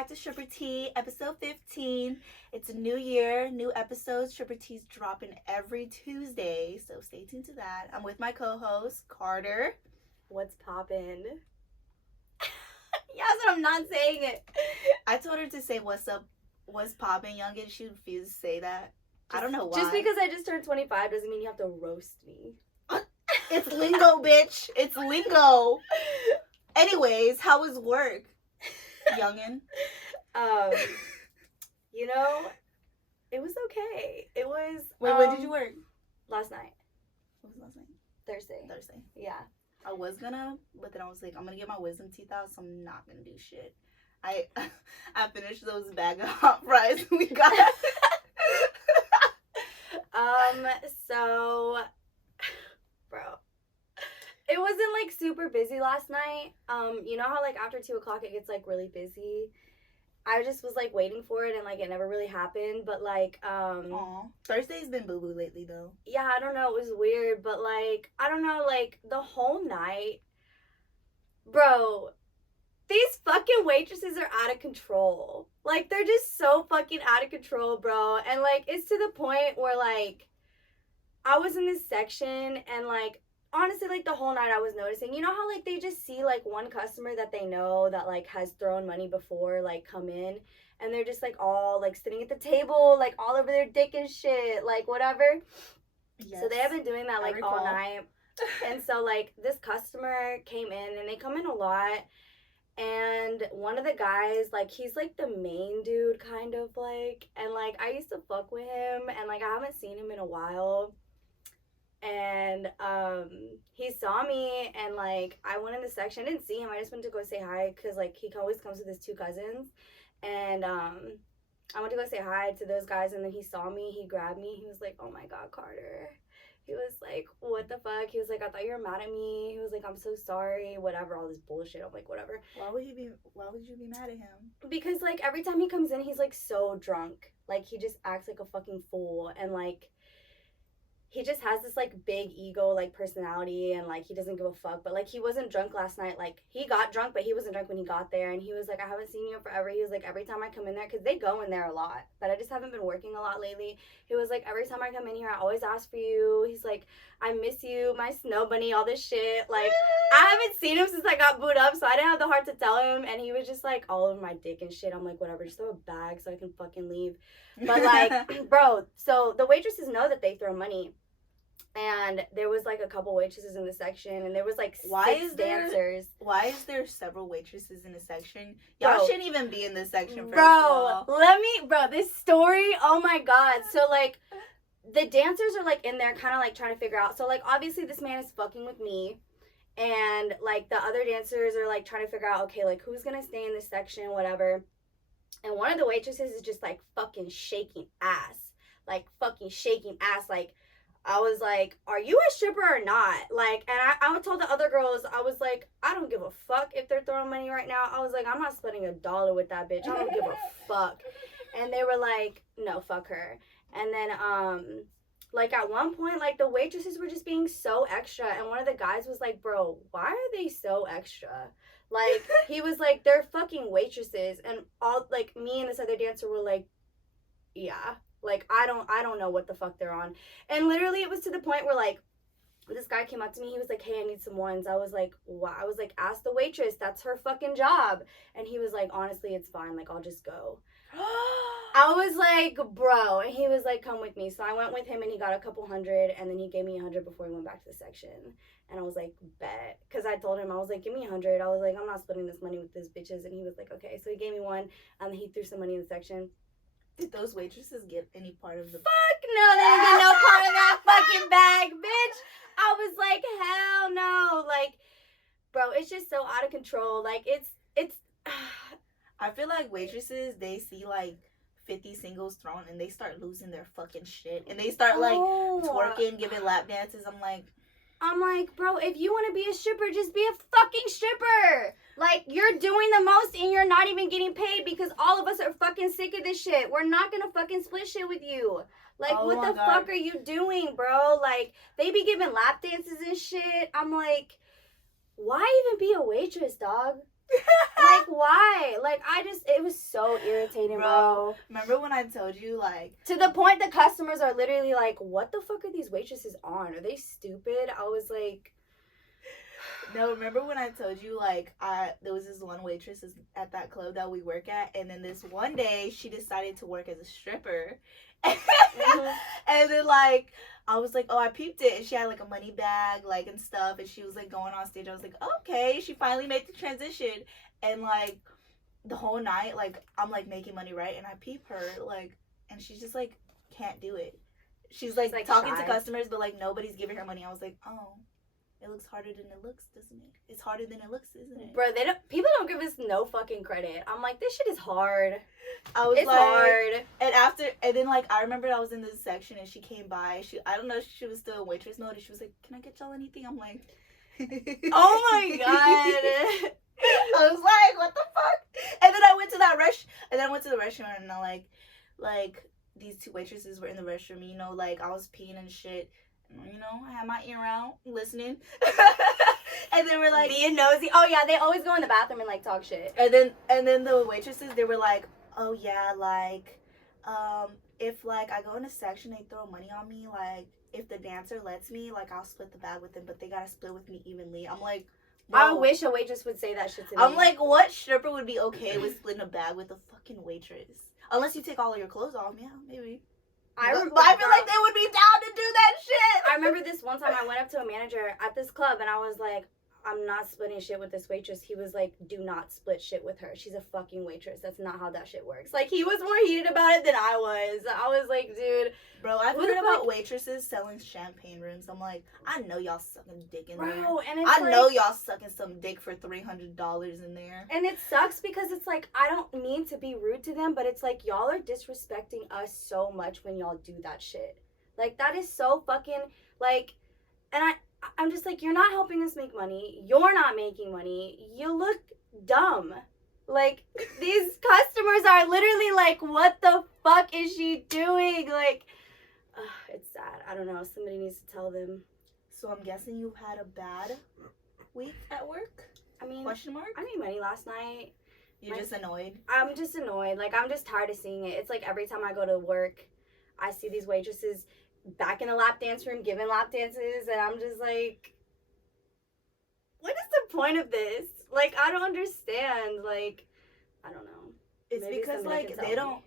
back to Stripper Tea, episode 15. It's a new year, new episodes. Stripper Tea's dropping every Tuesday, so stay tuned to that. I'm with my co-host, Carter. What's poppin'? Yeah, so I'm not saying it. I told her to say what's up, what's poppin', youngin. She refused to say that. I don't know why. Just because I just turned 25 doesn't mean you have to roast me. It's lingo, bitch. It's lingo. Anyways, how was work, youngin? You know, it was okay. It was. Wait, when did you work? Last night. What was last night? Thursday. Yeah. I was gonna, but then I was like, I'm gonna get my wisdom teeth out, so I'm not gonna do shit. I finished those bag of hot fries we got. So, bro, it wasn't like super busy last night. You know how like after 2 o'clock it gets like really busy. I just was like waiting for it and like it never really happened. But like, Aw. Thursday's been boo boo lately though. yeah, I don't know. It was weird, but like, I don't know. Like the whole night, bro. These fucking waitresses are out of control. Like, they're just so fucking out of control, bro. And, like, it's to the point where, like, I was in this section and, like, honestly, like, the whole night I was noticing, you know how, like, they just see, like, one customer that they know that, like, has thrown money before, like, come in. And they're just, like, all, like, sitting at the table, like, all over their dick and shit, like, whatever. Yes. So they have been doing that, like, all night. And so, like, this customer came in, and they come in a lot. And one of the guys, like, he's, like, the main dude, kind of, like, and, like, I used to fuck with him, and, like, I haven't seen him in a while, and, he saw me, and, like, I went in the section, I didn't see him, I just went to go say hi, because, like, he always comes with his 2 cousins, and, I went to go say hi to those guys, and then he saw me, he grabbed me, he was like, oh my god, Carter. He was like, what the fuck? He was like, I thought you were mad at me. He was like, I'm so sorry. Whatever, all this bullshit. I'm like, whatever. Why would you be mad at him? Because, like, every time he comes in, he's, like, so drunk. Like, he just acts like a fucking fool. And, like, he just has this, like, big ego, like, personality. And, like, he doesn't give a fuck. But, like, he wasn't drunk last night. Like, he got drunk, but he wasn't drunk when he got there. And he was like, I haven't seen you in forever. He was like, every time I come in there, because they go in there a lot. But I just haven't been working a lot lately. He was like, every time I come in here, I always ask for you. He's like, I miss you, my snow bunny, all this shit. Like, I haven't seen him since I got booed up, so I didn't have the heart to tell him. And he was just, like, all over my dick and shit. I'm like, whatever, just throw a bag so I can fucking leave. But, like, bro, so the waitresses know that they throw money. And there was, like, a couple waitresses in the section, and there was, like, six dancers. Why is there several waitresses in the section? Y'all shouldn't even be in this section, first bro, of all. This story, oh my god. So, like, the dancers are, like, in there kind of, like, trying to figure out. So, like, obviously this man is fucking with me. And, like, the other dancers are, like, trying to figure out, okay, like, who's gonna stay in this section, whatever. And one of the waitresses is just, like, fucking shaking ass. Like, fucking shaking ass, like, I was like, are you a stripper or not? Like, and I told the other girls, I was like, I don't give a fuck if they're throwing money right now. I was like, I'm not splitting $1 with that bitch. I don't give a fuck. And they were like, no, fuck her. And then, like, at one point, like, the waitresses were just being so extra. And one of the guys was like, bro, why are they so extra? Like, he was like, they're fucking waitresses. And all, like, me and this other dancer were like, yeah. Like, I don't know what the fuck they're on. And literally, it was to the point where, like, this guy came up to me. He was like, hey, I need some ones. I was like, what? I was like, ask the waitress. That's her fucking job. And he was like, honestly, it's fine. Like, I'll just go. I was like, bro. And he was like, come with me. So I went with him, and he got a couple $100. And then he gave me $100 before he went back to the section. And I was like, bet. Because I told him, I was like, give me $100. I was like, I'm not splitting this money with these bitches. And he was like, okay. So he gave me one. And he threw some money in the section. Did those waitresses get any part of the... Fuck no, they didn't get no part of that fucking bag, bitch. I was like, hell no. Like, bro, it's just so out of control. Like, it's... I feel like waitresses, they see, like, 50 singles thrown, and they start losing their fucking shit. And they start, like, twerking, giving lap dances. I'm like, bro, if you want to be a stripper, just be a fucking stripper. Like, you're doing the most and you're not even getting paid because all of us are fucking sick of this shit. We're not going to fucking split shit with you. Like, what the fuck are you doing, bro? Like, they be giving lap dances and shit. I'm like, why even be a waitress, dog? Like, why? Like, it was so irritating, bro. Remember when I told you, like... To the point the customers are literally like, what the fuck are these waitresses on? Are they stupid? I was like... No, remember when I told you, like, there was this one waitress at that club that we work at, and then this one day, she decided to work as a stripper. And then, like, I was like, oh, I peeped it, and she had, like, a money bag, like, and stuff, and she was, like, going on stage. I was like, okay, she finally made the transition, and, like, the whole night, like, I'm, like, making money, right, and I peep her, like, and she's just, like, can't do it. She's like talking to customers, but, like, nobody's giving her money. I was like, oh, it looks harder than it looks, doesn't it? It's harder than it looks, isn't it? Bro, people don't give us no fucking credit. I'm like, this shit is hard. It's like, hard. And then, like, I remember I was in this section and she came by. I don't know if she was still in waitress mode, and she was like, can I get y'all anything? I'm like, oh my god. I was like, what the fuck? And then I went to the restroom, and I like these two waitresses were in the restroom, you know, like, I was peeing and shit. You know, I had my ear out, listening. And they were like... being nosy. Oh, yeah, they always go in the bathroom and, like, talk shit. And then the waitresses, they were like, oh, yeah, like, if, like, I go in a section, they throw money on me, like, if the dancer lets me, like, I'll split the bag with them, but they gotta split with me evenly. I'm like... Whoa. I wish a waitress would say that shit to me. I'm like, what stripper would be okay with splitting a bag with a fucking waitress? Unless you take all of your clothes off, yeah, maybe. I feel like they would be down to do that shit. I remember this one time I went up to a manager at this club, and I was like, I'm not splitting shit with this waitress. He was like, do not split shit with her. She's a fucking waitress. That's not how that shit works. Like, he was more heated about it than I was. I was like, dude. Bro, I've heard about waitresses selling champagne rooms. I'm like, I know y'all sucking dick in there. Bro, and I know y'all sucking some dick for $300 in there. And it sucks because it's like, I don't mean to be rude to them, but it's like, y'all are disrespecting us so much when y'all do that shit. Like, that is so fucking, like, and I'm just like, you're not helping us make money. You're not making money. You look dumb. Like, these customers are literally like, what the fuck is she doing? Like, it's sad. I don't know. Somebody needs to tell them. So I'm guessing you had a bad week at work? I mean, question mark? I made money last night. You're just annoyed? I'm just annoyed. Like, I'm just tired of seeing it. It's like every time I go to work, I see these waitresses back in the lap dance room giving lap dances, and I'm just like, what is the point of this? Like, I don't understand. Like, I don't know. It's maybe because, like, they don't...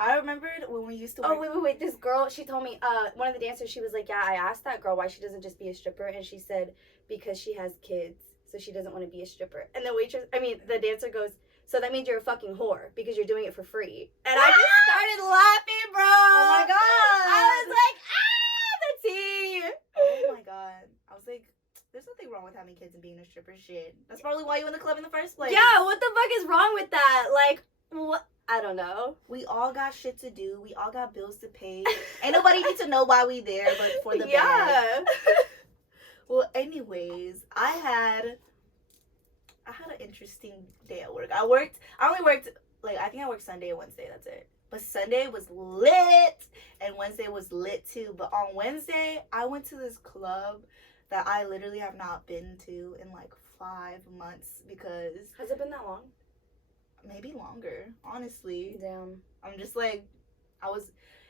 I remembered when we used to work... Oh, wait. This girl, she told me, one of the dancers, she was like, yeah, I asked that girl why she doesn't just be a stripper, and she said, because she has kids, so she doesn't want to be a stripper. And the dancer goes, so that means you're a fucking whore, because you're doing it for free. And I just started laughing, bro! Oh my god! I was like, the tea! Oh my god. I was like... There's nothing wrong with having kids and being a stripper. Shit. That's probably why you in the club in the first place. Yeah, what the fuck is wrong with that? Like, what? I don't know. We all got shit to do. We all got bills to pay. Ain't nobody need to know why we there, but for the bag. Well, anyways, I had an interesting day at work. I only worked, like, I think I worked Sunday and Wednesday. That's it. But Sunday was lit, and Wednesday was lit too. But on Wednesday, I went to this club that I literally have not been to in like 5 months because... Has it been that long? Maybe longer, honestly. Damn. I'm just like,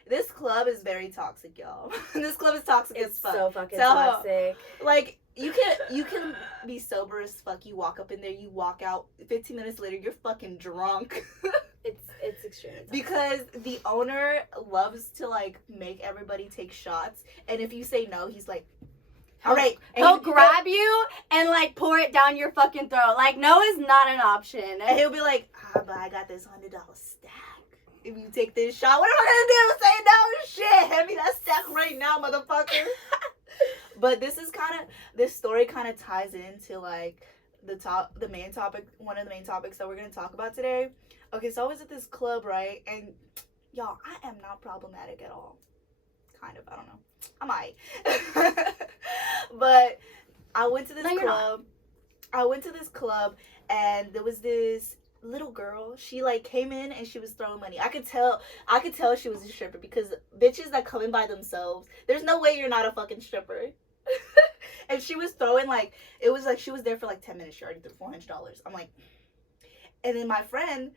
this club is very toxic, y'all. This club is toxic as fuck. It's so fucking toxic. Like, you can be sober as fuck, you walk up in there, you walk out, 15 minutes later, you're fucking drunk. It's extremely toxic. Because the owner loves to, like, make everybody take shots, and if you say no, he's like... All right. He'll grab you and, like, pour it down your fucking throat. Like, no is not an option. And he'll be like, but I got this $100 stack. If you take this shot, what am I going to do? Say no? Shit. Hand me that stack right now, motherfucker. But this story kind of ties into, like, the main topic, one of the main topics that we're going to talk about today. Okay, so I was at this club, right? And, y'all, I am not problematic at all. Kind of, I don't know. I might. But I went to this club. I went to this club, and there was this little girl. She, like, came in and she was throwing money. I could tell she was a stripper because bitches that come in by themselves, there's no way you're not a fucking stripper. And she was throwing, like, it was like she was there for like 10 minutes. She already threw $400. I'm like, And then my friend,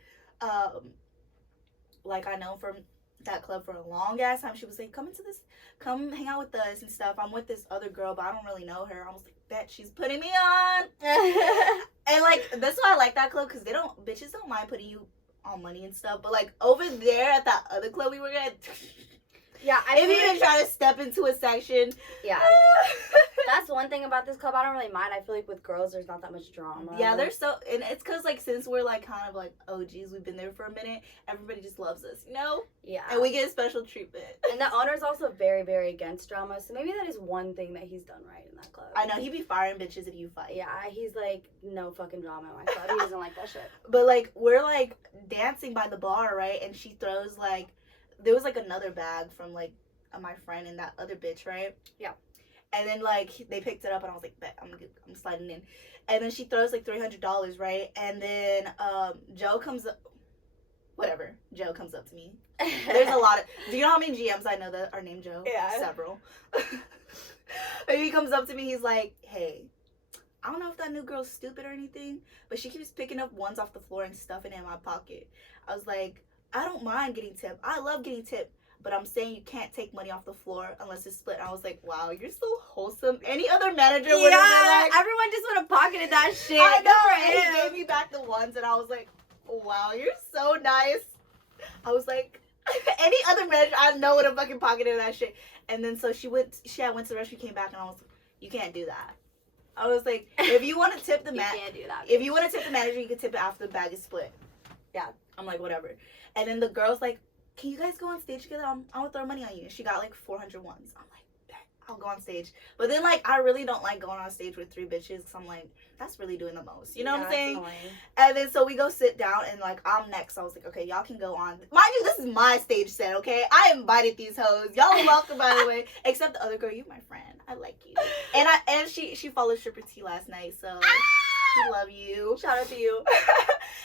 like I know from that club for a long ass time, she was like, come hang out with us and stuff. I'm with this other girl, but I don't really know her. I was like, bet she's putting me on. And like, that's why I like that club, because bitches don't mind putting you on money and stuff. But like over there at that other club we were at, yeah, if you even try to step into a section, yeah. That's one thing about this club. I don't really mind. I feel like with girls, there's not that much drama. Yeah, and it's because like since we're like kind of like OGs, we've been there for a minute. Everybody just loves us, you know. Yeah. And we get special treatment. And the owner's also very, very against drama. So maybe that is one thing that he's done right in that club. I know, he be firing bitches if you fight. Yeah, he's like, no fucking drama in my club. He doesn't like that shit. But like we're like dancing by the bar, right? And she throws like, there was like another bag from like my friend and that other bitch, right? Yeah. And then like they picked it up and I was like, bet, I'm sliding in. And then she throws like $300, right? And then Joe comes up to me. There's a lot of, do you know how many GMs I know that are named Joe? Yeah. Several. And he comes up to me, he's like, hey, I don't know if that new girl's stupid or anything, but she keeps picking up ones off the floor and stuffing it in my pocket. I was like, I don't mind getting tipped. I love getting tipped. But I'm saying you can't take money off the floor unless it's split. And I was like, wow, you're so wholesome. Any other manager would have been like, everyone just would have pocketed that shit. I know. And he gave me back the ones, and I was like, wow, you're so nice. I was like, any other manager I know would have fucking pocketed that shit. And then so she went to the restroom, came back, and I was like, you can't do that. I was like, if you want to tip the manager, you can't do that. If you want to tip the manager, you can tip it after the bag is split. Yeah. I'm like, whatever. And then the girl's like, can you guys go on stage together? I'm gonna throw money on you. She got like 400 ones. I'm like, bet, I'll go on stage. But then like, I really don't like going on stage with 3 bitches, because I'm like, that's really doing the most. You know what I'm saying? Annoying. And then so we go sit down, and like, I'm next. I was like, okay, y'all can go on. Mind you, this is my stage set, okay? I invited these hoes. Y'all are welcome, by the way. Except the other girl, you my friend. I like you. And she followed Stripper T last night, so we love you. Shout out to you.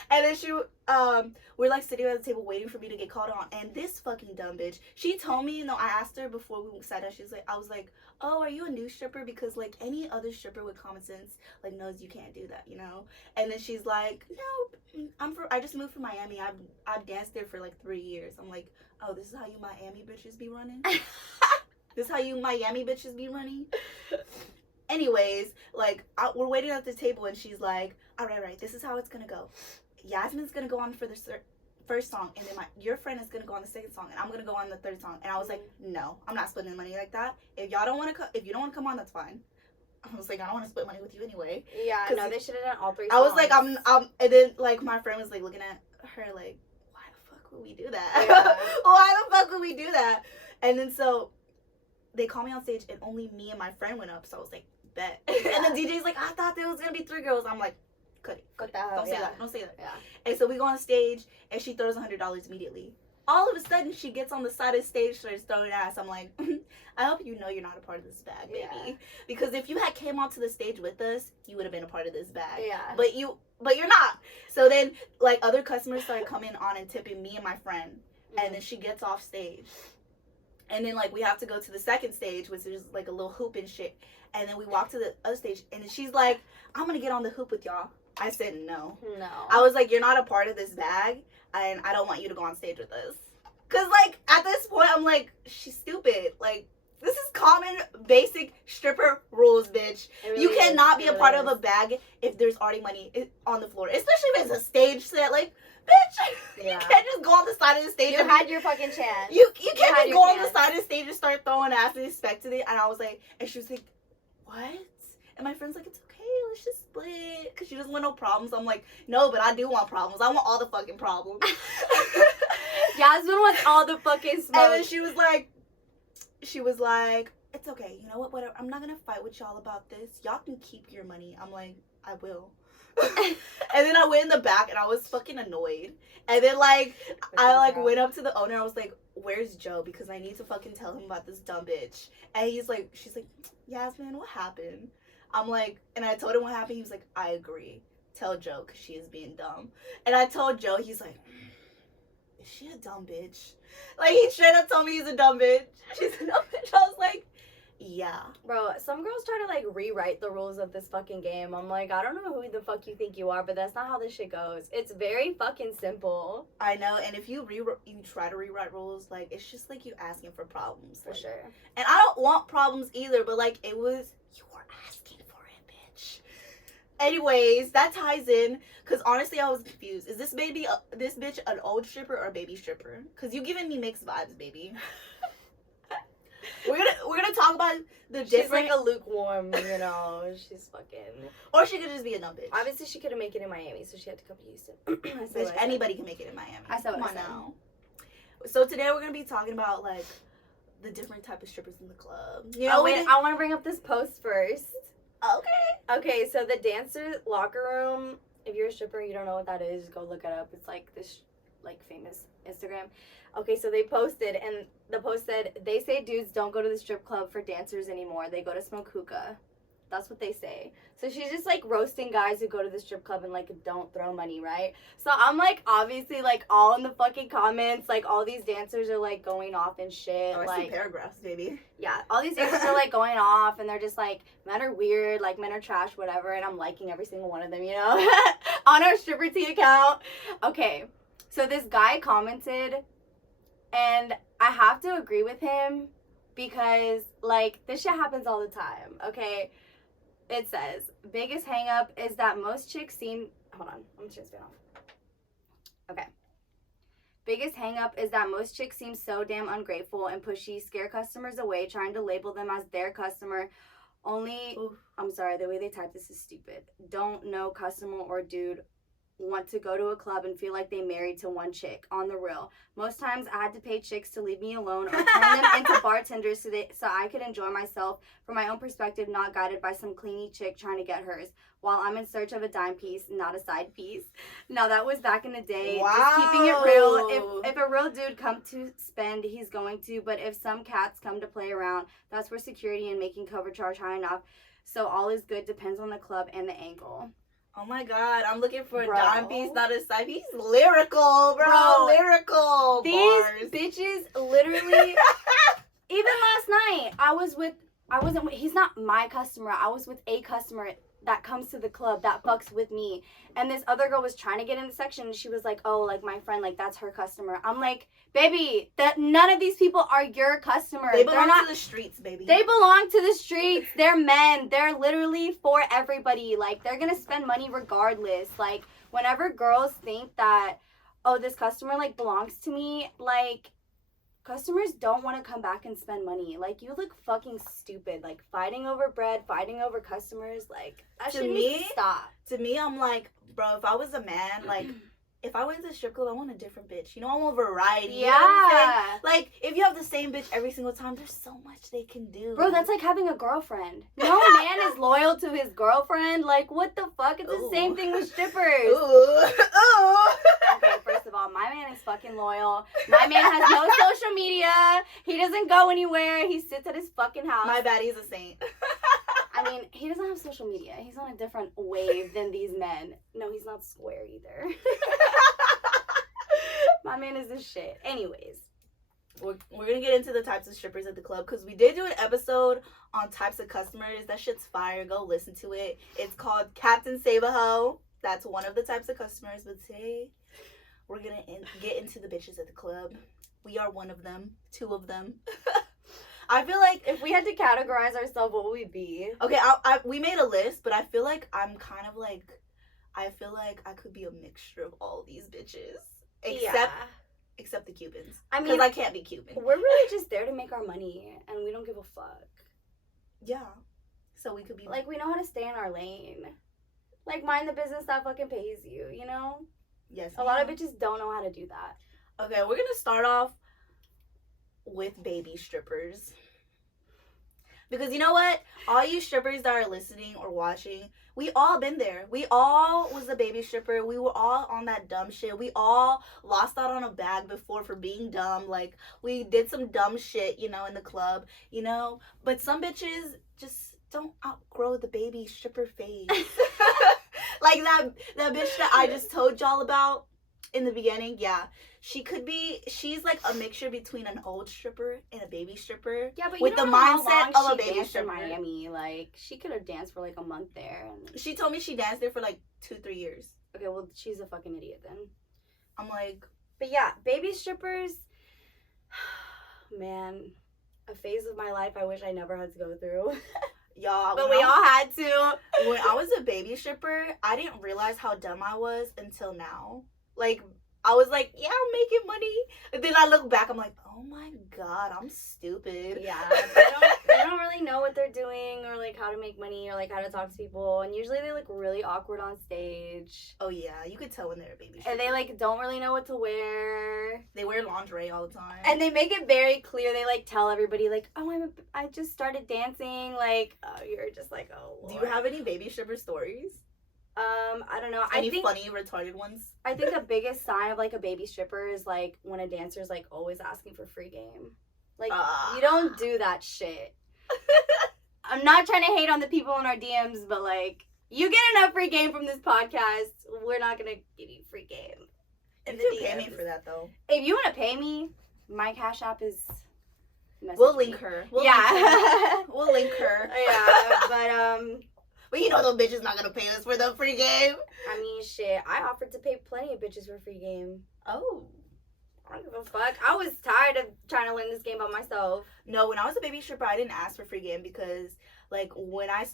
And then we're like sitting at the table waiting for me to get called on, and this fucking dumb bitch, she told me, I asked her before we sat down, I was like, oh, are you a new stripper? Because like any other stripper with common sense like knows you can't do that, you know? And then she's like, no, I just moved from Miami. I've danced there for like 3 years. I'm like, oh, this is how you Miami bitches be running? This is how you Miami bitches be running? Anyways, like, we're waiting at the table, and she's like, all right, this is how it's gonna go. Yazmine's gonna go on for the first song, and then your friend is gonna go on the second song, and I'm gonna go on the third song. And I was like, no, I'm not splitting money like that. If you don't want to come on, that's fine. I was like, I don't want to split money with you anyway. Yeah, no, they should have done all 3 songs. I was like, and then like my friend was like looking at her like, why the fuck would we do that? Yeah. Why the fuck would we do that? And then so they called me on stage, and only me and my friend went up. So I was like, bet. Yeah. And the DJ's like, I thought there was gonna be 3 girls. I'm like, cut it. Don't say that. Yeah. And so we go on stage, and she throws $100 immediately. All of a sudden, she gets on the side of the stage, starts throwing ass. I'm like, I hope you know you're not a part of this bag, baby. Yeah. Because if you had came onto the stage with us, you would have been a part of this bag. Yeah. But you're not. So then, like, other customers started coming on and tipping me and my friend. Mm-hmm. And then she gets off stage. And then, like, we have to go to the second stage, which is, like, a little hoop and shit. And then we walk to the other stage, and she's like, I'm going to get on the hoop with y'all. I said no. No. I was like, you're not a part of this bag, and I don't want you to go on stage with us. Because, like, at this point, I'm like, she's stupid. Like, this is common, basic stripper rules, bitch. Really you cannot be a part of a bag if there's already money on the floor. Especially if it's a stage set. Like, bitch, you can't just go on the side of the stage. You had your fucking chance. You can't just go on the side of the stage and start throwing ass and expecting it. And I was like, and she was like, what? And my friend's like, it's okay, let's just split. Because she doesn't want no problems. I'm like, no, but I do want problems. I want all the fucking problems. Yazmine wants all the fucking smoke. And then she was like, it's okay. You know what? Whatever. I'm not going to fight with y'all about this. Y'all can keep your money. I'm like, I will. And then I went in the back, and I was fucking annoyed. And then, like, I went up to the owner. I was like, where's Joe? Because I need to fucking tell him about this dumb bitch. And she's like, Yazmine, what happened? I'm like, and I told him what happened. He was like, I agree. Tell Joe, because she is being dumb. And I told Joe, he's like, is she a dumb bitch? Like, he straight up told me he's a dumb bitch. She's a dumb bitch. I was like, Yeah. Bro, some girls try to, like, rewrite the rules of this fucking game. I'm like, I don't know who the fuck you think you are, but that's not how this shit goes. It's very fucking simple. I know, and if you you try to rewrite rules, like, it's just like you asking for problems. For like, sure. And I don't want problems either, but, like, you were asking for it, bitch. Anyways, that ties in, because honestly, I was confused. Is this bitch an old stripper or a baby stripper? Because you giving me mixed vibes, baby. We're gonna talk about the different. She's like a lukewarm, you know. She's fucking. Or she could just be a dumb bitch. Obviously, she couldn't make it in Miami, so she had to come to Houston. Bitch, anybody can make it in Miami. Come on now. So today we're gonna be talking about like the different type of strippers in the club. You know, wait, I want to bring up this post first. Okay. Okay, so the dancer locker room. If you're a stripper, you don't know what that is. Go look it up. It's like this, like famous Instagram. Okay, so they posted, and the post said, they say dudes don't go to the strip club for dancers anymore. They go to smoke hookah. That's what they say. So she's just, like, roasting guys who go to the strip club and, like, don't throw money, right? So I'm, like, obviously, like, all in the fucking comments. Like, all these dancers are, like, going off and shit. Oh, I like, see paragraphs, baby. Yeah, all these dancers are, like, going off, and they're just, like, men are weird, like, men are trash, whatever. And I'm liking every single one of them, you know? On our stripper tea account. Okay, so this guy commented... And I have to agree with him because, like, this shit happens all the time, okay? It says, biggest hang up is that most chicks seem... Hold on, I'm just turn off. Okay. Biggest hang up is that most chicks seem so damn ungrateful and pushy, scare customers away, trying to label them as their customer. Only... Oof, I'm sorry, the way they type this is stupid. Don't know customer or dude want to go to a club and feel like they married to one chick. On the real, most times I had to pay chicks to leave me alone or turn them into bartenders so I could enjoy myself from my own perspective, not guided by some clingy chick trying to get hers while I'm in search of a dime piece, not a side piece. Now that was back in the day. Wow. Just keeping it real. If a real dude come to spend, he's going to, but if some cats come to play around, that's where security and making cover charge high enough. So all is good, depends on the club and the angle. Oh my god, I'm looking for a dime piece, not a side piece. Lyrical, bro. Lyrical. These bars. Bitches literally. Even last night, he's not my customer. I was with a customer that comes to the club that fucks with me. And this other girl was trying to get in the section and she was like, oh, like my friend, like that's her customer. I'm like, baby, none of these people are your customer. They belong to the streets, baby. They belong to the streets. They're men. They're literally for everybody. Like, they're gonna spend money regardless. Like, whenever girls think that, oh, this customer, like, belongs to me, like, customers don't want to come back and spend money. Like, you look fucking stupid. Like, fighting over bread, fighting over customers, like, that shit needs to stop. To me, I'm like, bro, if I was a man, like, if I went to the strip club, I want a different bitch. You know, I want variety. Yeah. You know what I'm saying? Like, if you have the same bitch every single time, there's so much they can do. Bro, that's like having a girlfriend. No man is loyal to his girlfriend. Like, what the fuck? It's the same thing with strippers. Ooh. Okay, first of all, my man is fucking loyal. My man has no social media. He doesn't go anywhere. He sits at his fucking house. My bad, he's a saint. I mean, he doesn't have social media. He's on a different wave than these men. No, he's not square either. My man is this shit. Anyways. We're going to get into the types of strippers at the club because we did do an episode on types of customers. That shit's fire. Go listen to it. It's called Captain Save a Hoe. That's one of the types of customers. But today, we're going to get into the bitches at the club. We are one of them. Two of them. I feel like if we had to categorize ourselves, what would we be? Okay, we made a list, but I feel like I could be a mixture of all these bitches. Except the Cubans. I mean, because I can't be Cuban. We're really just there to make our money, and we don't give a fuck. Yeah. So we could be... Like, we know how to stay in our lane. Like, mind the business that fucking pays you, you know? Yes. A lot of bitches don't know how to do that. Okay, we're gonna start off with baby strippers. Because you know what? All you strippers that are listening or watching, we all been there. We all was a baby stripper. We were all on that dumb shit. We all lost out on a bag before for being dumb. Like, we did some dumb shit, you know, in the club, you know? But some bitches just don't outgrow the baby stripper phase. Like that bitch that I just told y'all about. In the beginning, yeah. She's like a mixture between an old stripper and a baby stripper. Yeah, but with you the don't know how mindset long of a she baby danced stripper. in Miami. Like, she could have danced for like a month there. And... She told me she danced there for like 2-3 years. Okay, well, she's a fucking idiot then. I'm like... But yeah, baby strippers... Man, a phase of my life I wish I never had to go through. Y'all, but we all had to. When I was a baby stripper, I didn't realize how dumb I was until now. Like, I was like, yeah, I'm making money. And then I look back, I'm like, oh my God, I'm stupid. Yeah, they don't really know what they're doing or like how to make money or like how to talk to people. And usually they look really awkward on stage. Oh yeah, you could tell when they're a baby stripper. And they like don't really know what to wear. They wear lingerie all the time. And they make it very clear. They like tell everybody like, oh, I just started dancing. Like, oh, you're just like, oh, Lord. Do you have any baby stripper stories? I don't know. Any funny, retarded ones? I think the biggest sign of like a baby stripper is like when a dancer's like always asking for free game. Like, you don't do that shit. I'm not trying to hate on the people in our DMs, but like, you get enough free game from this podcast. We're not gonna give you free game. You can pay me for that though. If you want to pay me, my Cash App is. We'll link her. We'll link her. Yeah, but you know those bitches not gonna pay us for the free game. I mean, shit. I offered to pay plenty of bitches for free game. Oh. I don't give a fuck. I was tired of trying to learn this game by myself. No, when I was a baby stripper, I didn't ask for free game because, like, when I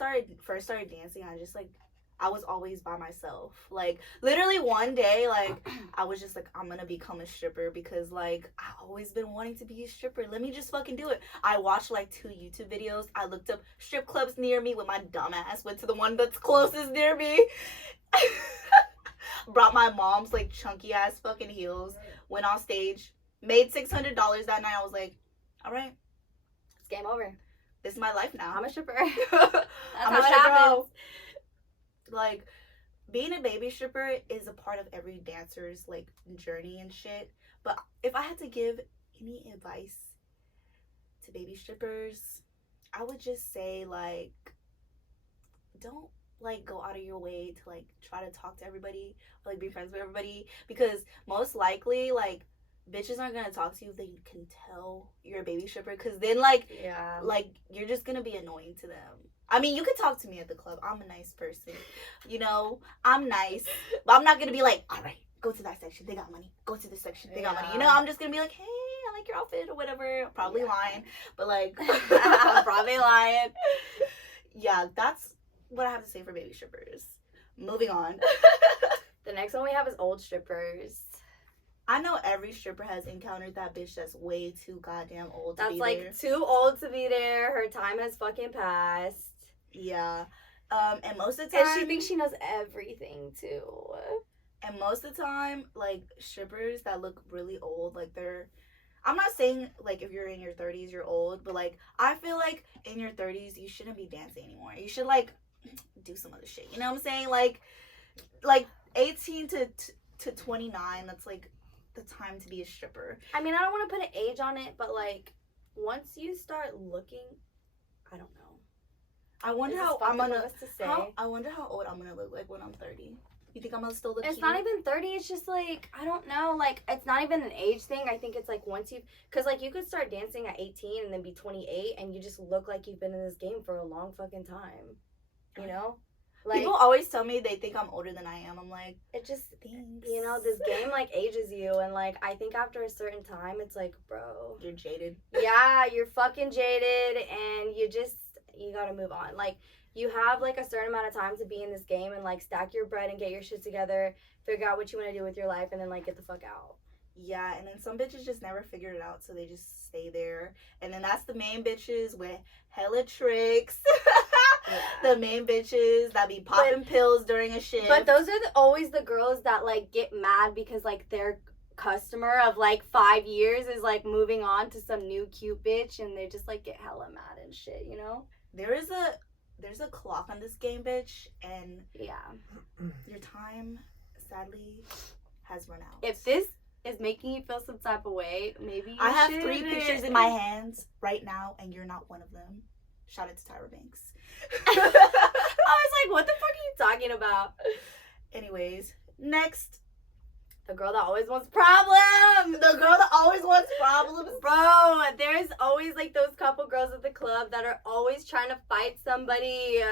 first started dancing, I was always by myself. Like, literally one day, like, I was just like, I'm gonna become a stripper because, like, I've always been wanting to be a stripper. Let me just fucking do it. I watched, like, 2 YouTube videos. I looked up strip clubs near me with my dumb ass. Went to the one that's closest near me. Brought my mom's, like, chunky ass fucking heels. Went on stage. Made $600 that night. I was like, all right. It's game over. This is my life now. I'm a stripper. That's how it happens. Like, being a baby stripper is a part of every dancer's, like, journey and shit. But if I had to give any advice to baby strippers, I would just say, like, don't, like, go out of your way to, like, try to talk to everybody or, like, be friends with everybody. Because most likely, like, bitches aren't gonna talk to you if they can tell you're a baby stripper. Because then, like, you're just gonna be annoying to them. I mean, you could talk to me at the club. I'm a nice person. You know, I'm nice. But I'm not going to be like, all right, go to that section. They got money. Go to this section. They got money. You know, I'm just going to be like, hey, I like your outfit or whatever. Probably lying. But, like, probably lying. Yeah, that's what I have to say for baby strippers. Moving on. The next one we have is old strippers. I know every stripper has encountered that bitch that's way too goddamn old to be there. That's, like, too old to be there. Her time has fucking passed. Yeah. And most of the time... And she thinks she knows everything, too. And most of the time, like, strippers that look really old, like, they're... I'm not saying, like, if you're in your 30s, you're old, but, like, I feel like in your 30s, you shouldn't be dancing anymore. You should, like, do some other shit. You know what I'm saying? Like 18 to 29, that's, like, the time to be a stripper. I mean, I don't want to put an age on it, but, like, once you start looking, I don't know. I wonder how I'm gonna. I wonder how old I'm gonna look like when I'm 30. You think I'm gonna still look? It's cute? not even 30. It's just like, I don't know. Like, it's not even an age thing. I think it's like once you, because like you could start dancing at 18 and then be 28, and you just look like you've been in this game for a long fucking time. You know. Like, people always tell me they think I'm older than I am. I'm like, it just, thanks. You know, this game like ages you, and like I think after a certain time, it's like, bro, you're jaded. Yeah, you're fucking jaded, and you gotta move on. Like, you have like a certain amount of time to be in this game and like stack your bread and get your shit together, figure out what you want to do with your life, and then like get the fuck out. Yeah, and then some bitches just never figured it out, so they just stay there. And then that's the main bitches with hella tricks. Yeah. The main bitches that be popping pills during a shift. But those are always the girls that like get mad because like their customer of like 5 years is like moving on to some new cute bitch, and they just like get hella mad and shit, you know? There's a clock on this game, bitch, and yeah, your time sadly has run out. If this is making you feel some type of way, maybe I have 3 pictures in my hands right now, and you're not one of them. Shout out to Tyra Banks. I was like, what the fuck are you talking about? Anyways, next, The girl that always wants problems. The girl that always wants problems. Bro, there's always like those couple girls at the club that are always trying to fight somebody.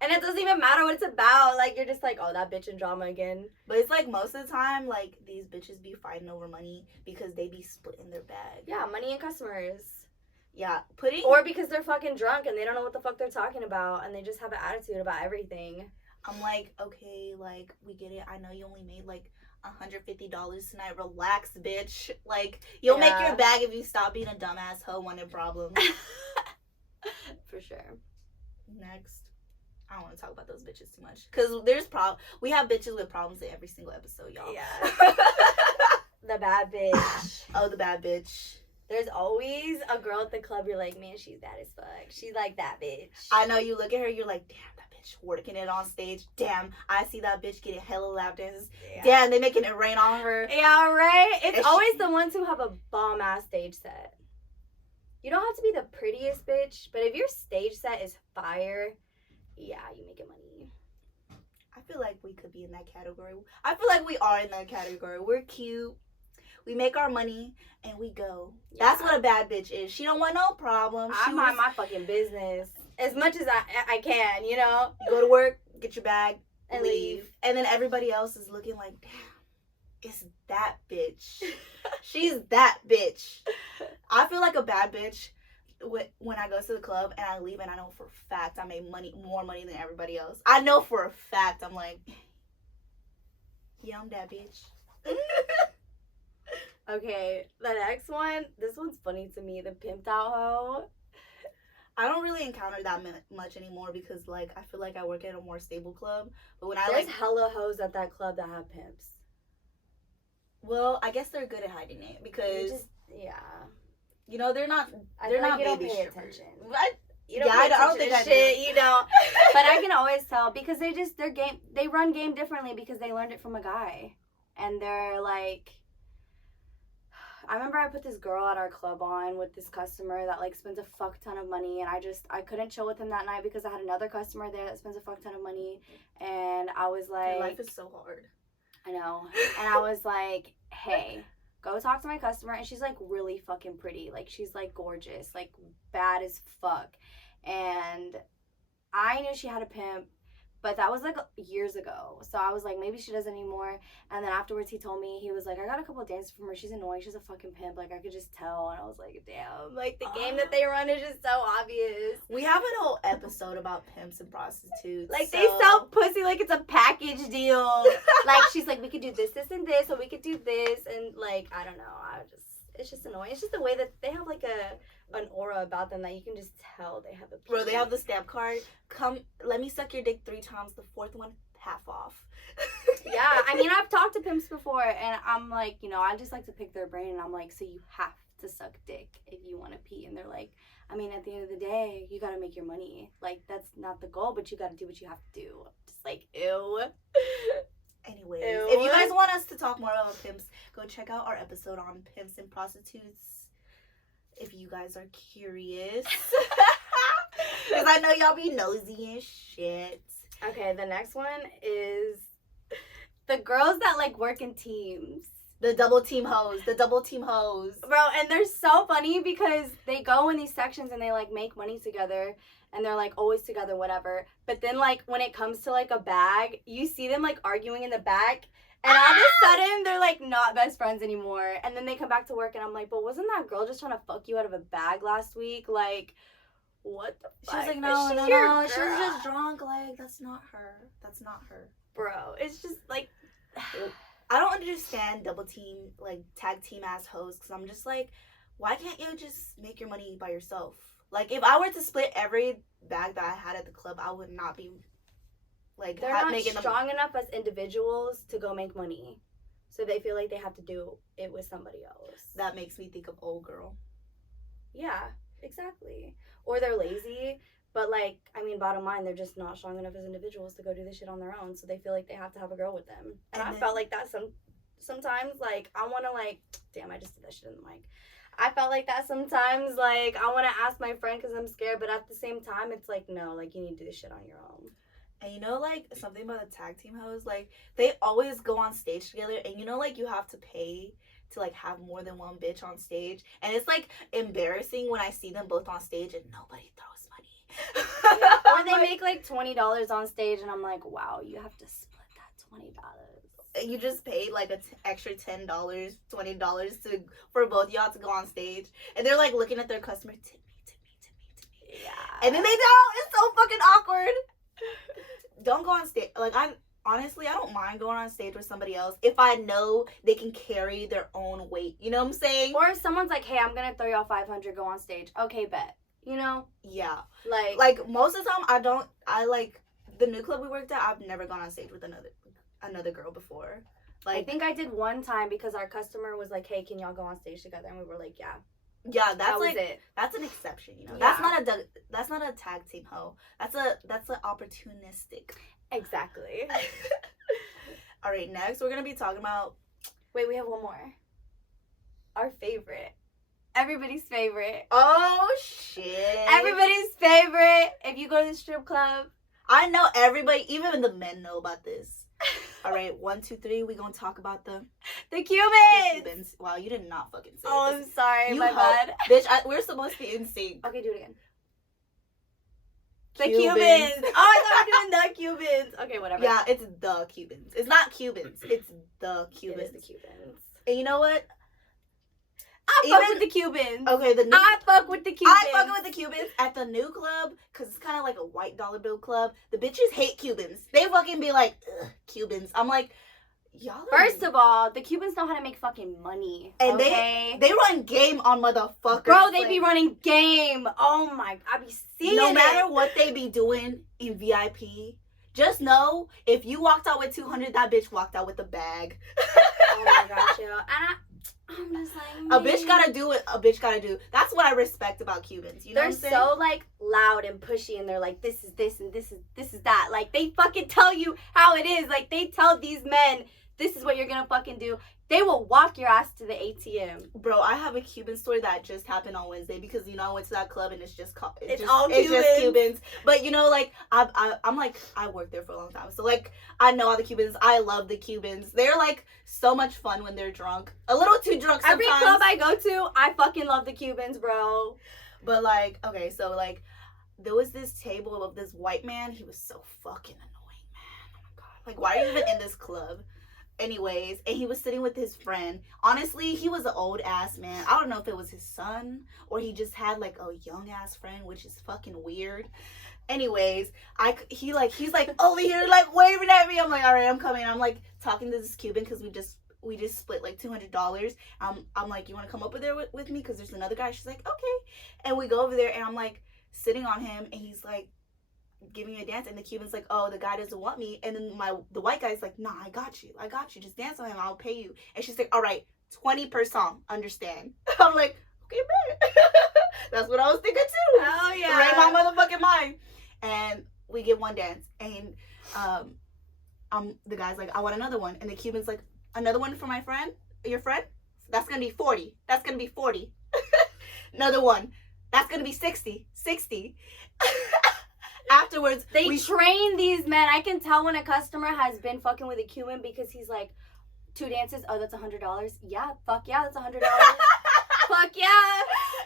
And it doesn't even matter what it's about. Like, you're just like, oh, that bitch in drama again. But it's like most of the time, like, these bitches be fighting over money because they be splitting their bag. Yeah, money and customers. Yeah, Or because they're fucking drunk and they don't know what the fuck they're talking about and they just have an attitude about everything. I'm like, okay, like, we get it. I know you only made, like, $150 tonight. Relax, bitch. Like, you'll make your bag if you stop being a dumbass hoe wanting problems. For sure. Next. I don't want to talk about those bitches too much. Because we have bitches with problems in every single episode, y'all. Yeah. The bad bitch. Oh, the bad bitch. There's always a girl at the club you're like, man, she's bad as fuck. She's like that bitch. I know, you look at her, you're like, damn, that bitch working it on stage. Damn, I see that bitch getting hella lap dances. Yeah. Damn, they making it rain on her. Yeah, right? It's always the ones who have a bomb-ass stage set. You don't have to be the prettiest bitch, but if your stage set is fire, yeah, you making money. I feel like we could be in that category. I feel like we are in that category. We're cute. We make our money and we go. Yeah. That's what a bad bitch is. She don't want no problems. I mind my fucking business as much as I can, you know. You go to work, get your bag, and leave. And then everybody else is looking like, damn, it's that bitch. She's that bitch. I feel like a bad bitch when I go to the club and I leave and I know for a fact I made more money than everybody else. I know for a fact. I'm like, yeah, I'm that bitch. Okay, the next one, this one's funny to me, the pimped out hoe. I don't really encounter that much anymore because, like, I feel like I work at a more stable club. But when There's hella hoes at that club that have pimps. Well, I guess they're good at hiding it because, yeah. You know, they're not baby pay attention. What? You don't I don't think I shit, you don't. But I can always tell because they run game differently because they learned it from a guy. And they're like, I remember I put this girl at our club on with this customer that like spends a fuck ton of money, and I couldn't chill with him that night because I had another customer there that spends a fuck ton of money, and I was like, your life is so hard. I know. And I was like, hey, go talk to my customer. And she's like really fucking pretty, like she's like gorgeous, like bad as fuck. And I knew she had a pimp, but that was like years ago. So I was like, maybe she doesn't anymore. And then afterwards he told me, he was like, I got a couple of dances from her. She's annoying. She's a fucking pimp. Like I could just tell. And I was like, damn. Like the game that they run is just so obvious. We have a whole episode about pimps and prostitutes. Like they sell pussy like it's a package deal. Like she's like, we could do this, this, and this. Or we could do this. And like, I don't know. It's just annoying. It's just the way that they have like an aura about them that you can just tell they have a pimp. Bro, they have the stamp card. Come, let me suck your dick 3 times. The 4th one, half off. Yeah, I mean, I've talked to pimps before, and I'm like, you know, I just like to pick their brain, and I'm like, so you have to suck dick if you want to pee. And they're like, I mean, at the end of the day, you got to make your money. Like, that's not the goal, but you got to do what you have to do. Just like, ew. Anyways, if you guys want us to talk more about pimps, go check out our episode on pimps and prostitutes. If you guys are curious. Because I know y'all be nosy and shit. Okay, the next one is the girls that like work in teams. The double team hoes. Bro, and they're so funny because they go in these sections and they like make money together. And they're like always together, whatever. But then like when it comes to like a bag, you see them like arguing in the back. And all of a sudden they're like not best friends anymore. And then they come back to work and I'm like, but wasn't that girl just trying to fuck you out of a bag last week? Like, what the fuck? She was like, no. She was just drunk. Like, that's not her. Bro, it's just like... I don't understand double team, like tag team ass hoes. Because I'm just like, why can't you just make your money by yourself? Like, if I were to split every bag that I had at the club, I would not be, like, they're not strong enough as individuals to go make money. So they feel like they have to do it with somebody else. That makes me think of old girl. Yeah, exactly. Or they're lazy, but, like, I mean, bottom line, they're just not strong enough as individuals to go do this shit on their own. So they feel like they have to have a girl with them. And I felt like that sometimes, like, I want to, like, damn, I just did that shit in the mic. I felt like that sometimes, like, I want to ask my friend because I'm scared, but at the same time, it's like, no, like, you need to do this shit on your own. And you know, like, something about the tag team hoes, like, they always go on stage together, and you know, like, you have to pay to, like, have more than one bitch on stage. And it's, like, embarrassing when I see them both on stage and nobody throws money. Yeah. Or they make, like, $20 on stage, and I'm like, wow, you have to split that $20. You just paid, like, extra $10, $20 for both y'all to go on stage. And they're, like, looking at their customer, tip me. Yeah. And then they don't. It's so fucking awkward. Don't go on stage. Like, honestly, I don't mind going on stage with somebody else if I know they can carry their own weight. You know what I'm saying? Or if someone's like, hey, I'm going to throw y'all 500, go on stage. Okay, bet. You know? Yeah. Like, most of the time, the new club we worked at, I've never gone on stage with another girl before. Like, I think I did one time because our customer was like, hey, can y'all go on stage together? And we were like, yeah. Yeah, that was it. That's an exception, you know. Yeah. That's not a tag team hoe. That's an opportunistic. Exactly. All right, next we're gonna be talking about. Wait, we have one more. Our favorite. Everybody's favorite. Oh shit. Everybody's favorite. If you go to the strip club, I know everybody, even the men know about this. All right, 1, 2, 3. We gonna talk about the Cubans. Wow, you did not fucking say. Oh, this. I'm sorry, You my bad. Bitch, we're supposed to be in sync. Okay, do it again. The Cubans. Oh, I thought we were doing the Cubans. Okay, whatever. Yeah, it's the Cubans. It's not Cubans. It's the Cubans. It is the Cubans. And you know what? I fuck with the Cubans. Okay, I fuck with the Cubans. I fuck with the Cubans at the new club because it's kind of like a white dollar bill club. The bitches hate Cubans. They fucking be like, ugh, Cubans. I'm like, y'all. First of all, the Cubans know how to make fucking money. And okay? they run game on motherfuckers. Bro, they be running game. Oh my, I be seeing no it. matter what they be doing in VIP, just know if you walked out with 200, that bitch walked out with a bag. Oh my gosh, yo. And I'm just like, a bitch gotta do what a bitch gotta do. That's what I respect about Cubans. You know they're what I'm saying? so like loud and pushy, and they're like, this is this and this is that. Like they fucking tell you how it is. Like they tell these men, this is what you're gonna fucking do. They will walk your ass to the ATM. Bro, I have a Cuban story that just happened on Wednesday because, you know, I went to that club and it's just Cubans. But, you know, like, I'm like, I worked there for a long time. So, like, I know all the Cubans. I love the Cubans. They're, like, so much fun when they're drunk. A little too drunk sometimes. Every club I go to, I fucking love the Cubans, bro. But, like, okay, so, like, there was this table of this white man. He was so fucking annoying, man. Oh, my God. Like, why are you even in this club? Anyways, and he was sitting with his friend. Honestly, he was an old ass man. I don't know if it was his son or he just had like a young ass friend, which is fucking weird. Anyways, he's like over here like waving at me. I'm like, all right, I'm coming. I'm like talking to this Cuban because we just split like $200. I'm like, you want to come over there with me because there's another guy. She's like, okay. And we go over there and I'm like sitting on him and he's like giving me a dance, and the Cuban's like, oh, the guy doesn't want me. And then the white guy's like, nah, I got you, just dance on him, I'll pay you. And she's like, all right, 20 per song, understand? I'm like, okay, man. That's what I was thinking too. Oh yeah, right, my motherfucking mind. And we get one dance, and the guy's like, I want another one. And the Cuban's like, another one for my friend, your friend? That's gonna be 40. Another one, that's gonna be 60. Afterwards, they train these men. I can tell when a customer has been fucking with a Cuban because he's like, 2 dances, oh, that's $100. Yeah, fuck yeah, that's $100. Fuck yeah.